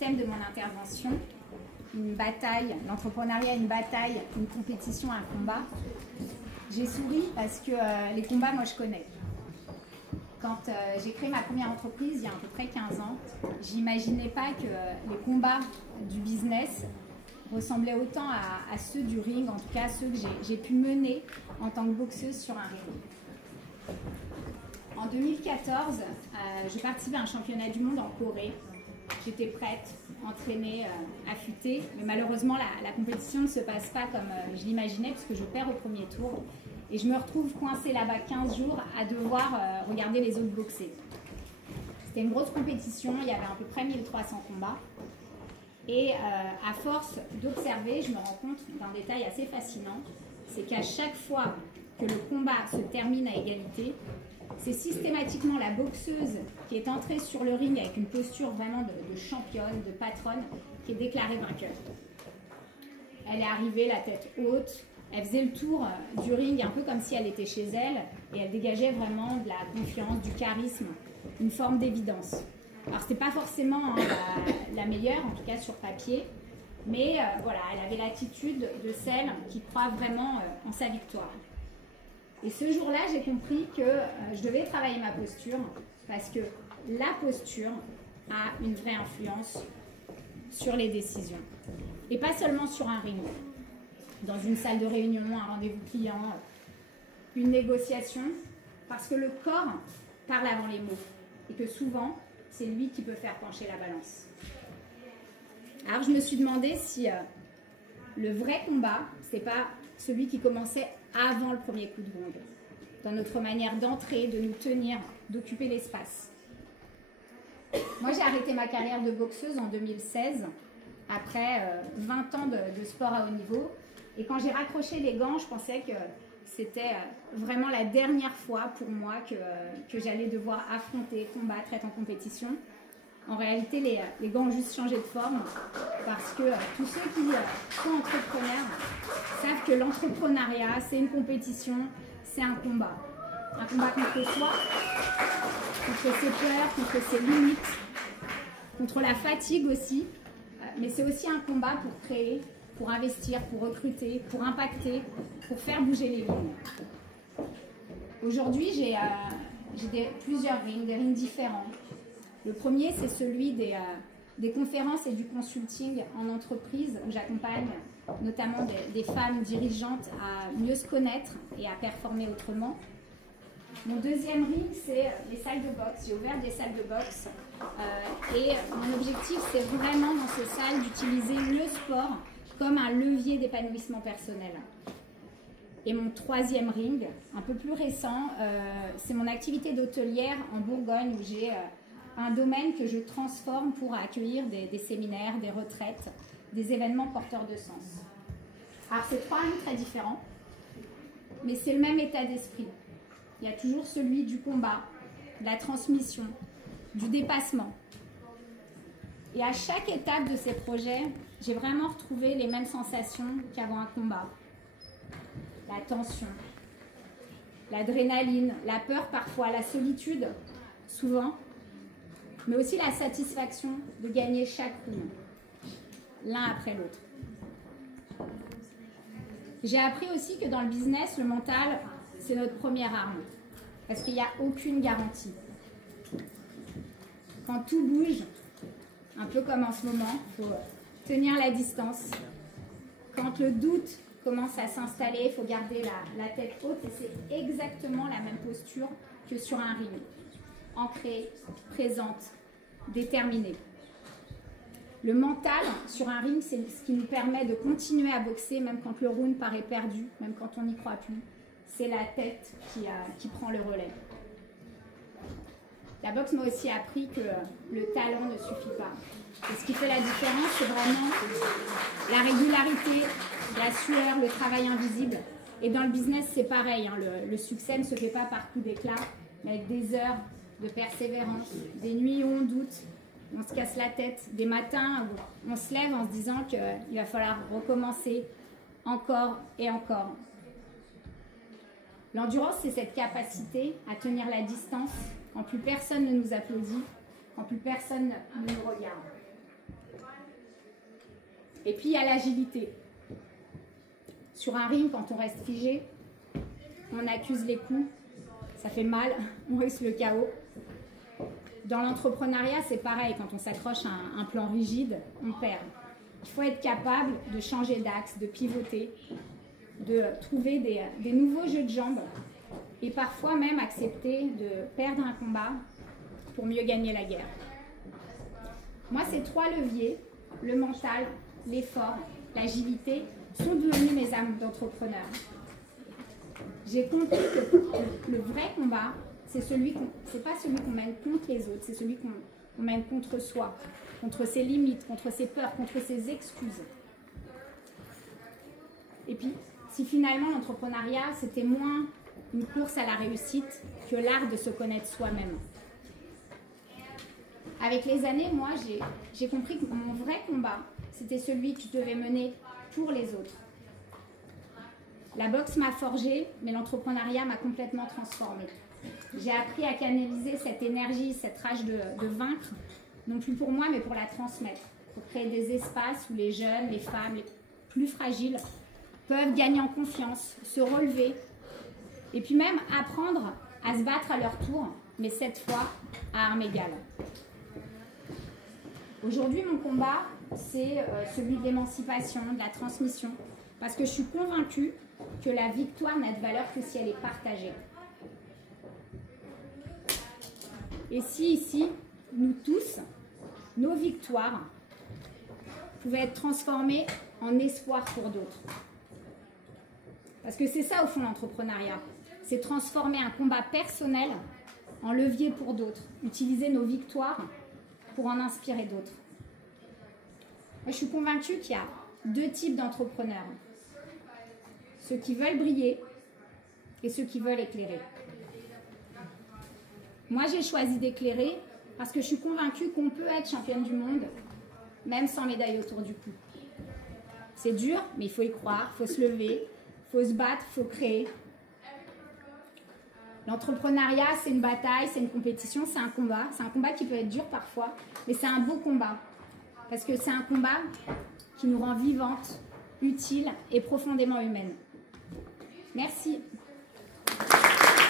thème de mon intervention, une bataille, l'entrepreneuriat, une bataille, une compétition, un combat. J'ai souri parce que les combats, moi je connais. Quand j'ai créé ma première entreprise il y a à peu près 15 ans, j'imaginais pas que les combats du business ressemblaient autant à ceux du ring, en tout cas ceux que j'ai pu mener en tant que boxeuse sur un ring. En 2014, j'ai participé à un championnat du monde en Corée. J'étais prête, entraînée, affûtée, mais malheureusement la compétition ne se passe pas comme je l'imaginais puisque je perds au premier tour. Et je me retrouve coincée là-bas 15 jours à devoir regarder les autres boxer. C'était une grosse compétition, il y avait à peu près 1300 combats. Et à force d'observer, je me rends compte d'un détail assez fascinant, c'est qu'à chaque fois que le combat se termine à égalité, c'est systématiquement la boxeuse qui est entrée sur le ring avec une posture vraiment de championne, de patronne, qui est déclarée vainqueur. Elle est arrivée la tête haute, elle faisait le tour du ring un peu comme si elle était chez elle et elle dégageait vraiment de la confiance, du charisme, une forme d'évidence. Alors c'était pas forcément la meilleure, en tout cas sur papier, mais voilà, elle avait l'attitude de celle qui croit vraiment en sa victoire. Et ce jour-là, j'ai compris que je devais travailler ma posture parce que la posture a une vraie influence sur les décisions. Et pas seulement sur un ring, dans une salle de réunion, un rendez-vous client, une négociation, parce que le corps parle avant les mots et que souvent, c'est lui qui peut faire pencher la balance. Alors je me suis demandé si le vrai combat, c'est pas celui qui commençait avant le premier coup de gong, dans notre manière d'entrer, de nous tenir, d'occuper l'espace. Moi, j'ai arrêté ma carrière de boxeuse en 2016, après 20 ans de sport à haut niveau. Et quand j'ai raccroché les gants, je pensais que c'était vraiment la dernière fois pour moi que j'allais devoir affronter, combattre, être en compétition. En réalité, les gants ont juste changé de forme parce que tous ceux qui sont entrepreneurs savent que l'entrepreneuriat, c'est une compétition, c'est un combat. Un combat contre soi, contre ses peurs, contre ses limites, contre la fatigue aussi. Mais c'est aussi un combat pour créer, pour investir, pour recruter, pour impacter, pour faire bouger les lignes. Aujourd'hui, j'ai plusieurs rings, des rings différents. Le premier, c'est celui des conférences et du consulting en entreprise, où j'accompagne notamment des femmes dirigeantes à mieux se connaître et à performer autrement. Mon deuxième ring, c'est les salles de boxe. J'ai ouvert des salles de boxe et mon objectif, c'est vraiment dans ces salles d'utiliser le sport comme un levier d'épanouissement personnel. Et mon troisième ring, un peu plus récent, c'est mon activité d'hôtelière en Bourgogne où j'ai un domaine que je transforme pour accueillir des séminaires, des retraites, des événements porteurs de sens. Alors c'est trois rings très différents, mais c'est le même état d'esprit. Il y a toujours celui du combat, de la transmission, du dépassement. Et à chaque étape de ces projets, j'ai vraiment retrouvé les mêmes sensations qu'avant un combat. La tension, l'adrénaline, la peur parfois, la solitude, souvent, mais aussi la satisfaction de gagner chaque round, l'un après l'autre. J'ai appris aussi que dans le business, le mental, c'est notre première arme, parce qu'il n'y a aucune garantie. Quand tout bouge, un peu comme en ce moment, il faut tenir la distance. Quand le doute commence à s'installer, il faut garder la tête haute, et c'est exactement la même posture que sur un ring. Ancrée, présente, déterminée. Le mental sur un ring, c'est ce qui nous permet de continuer à boxer même quand le round paraît perdu, même quand on n'y croit plus. C'est la tête qui prend le relais. La boxe m'a aussi appris que le talent ne suffit pas. Et ce qui fait la différence, c'est vraiment la régularité, la sueur, le travail invisible. Et dans le business, c'est pareil, hein, le succès ne se fait pas par coup d'éclat, mais avec des heures de persévérance, des nuits où on doute, on se casse la tête, des matins où on se lève en se disant qu'il va falloir recommencer encore et encore. L'endurance, c'est cette capacité à tenir la distance quand plus personne ne nous applaudit, quand plus personne ne nous regarde. Et puis il y a l'agilité. Sur un ring, quand on reste figé, on accuse les coups, ça fait mal, on risque le chaos. Dans l'entrepreneuriat, c'est pareil, quand on s'accroche à un plan rigide, on perd. Il faut être capable de changer d'axe, de pivoter, de trouver des nouveaux jeux de jambes et parfois même accepter de perdre un combat pour mieux gagner la guerre. Moi, ces 3 leviers, le mental, l'effort, l'agilité, sont devenus mes âmes d'entrepreneur. J'ai compris que le vrai combat, c'est pas celui qu'on mène contre les autres, c'est celui qu'on mène contre soi, contre ses limites, contre ses peurs, contre ses excuses. Et puis, si finalement l'entrepreneuriat, c'était moins une course à la réussite que l'art de se connaître soi-même. Avec les années, moi, j'ai compris que mon vrai combat, c'était celui que je devais mener pour les autres. La boxe m'a forgée, mais l'entrepreneuriat m'a complètement transformée. J'ai appris à canaliser cette énergie, cette rage de vaincre, non plus pour moi, mais pour la transmettre, pour créer des espaces où les jeunes, les femmes, les plus fragiles peuvent gagner en confiance, se relever, et puis même apprendre à se battre à leur tour, mais cette fois à armes égales. Aujourd'hui, mon combat, c'est celui de l'émancipation, de la transmission, parce que je suis convaincue que la victoire n'a de valeur que si elle est partagée. Et si ici, nous tous, nos victoires pouvaient être transformées en espoir pour d'autres. Parce que c'est ça au fond l'entrepreneuriat, c'est transformer un combat personnel en levier pour d'autres, utiliser nos victoires pour en inspirer d'autres. Moi, je suis convaincue qu'il y a 2 types d'entrepreneurs. Ceux qui veulent briller et ceux qui veulent éclairer. Moi, j'ai choisi d'éclairer parce que je suis convaincue qu'on peut être championne du monde, même sans médaille autour du cou. C'est dur, mais il faut y croire, il faut se lever, il faut se battre, il faut créer. L'entrepreneuriat, c'est une bataille, c'est une compétition, c'est un combat. C'est un combat qui peut être dur parfois, mais c'est un beau combat. Parce que c'est un combat qui nous rend vivantes, utiles et profondément humaines. Merci.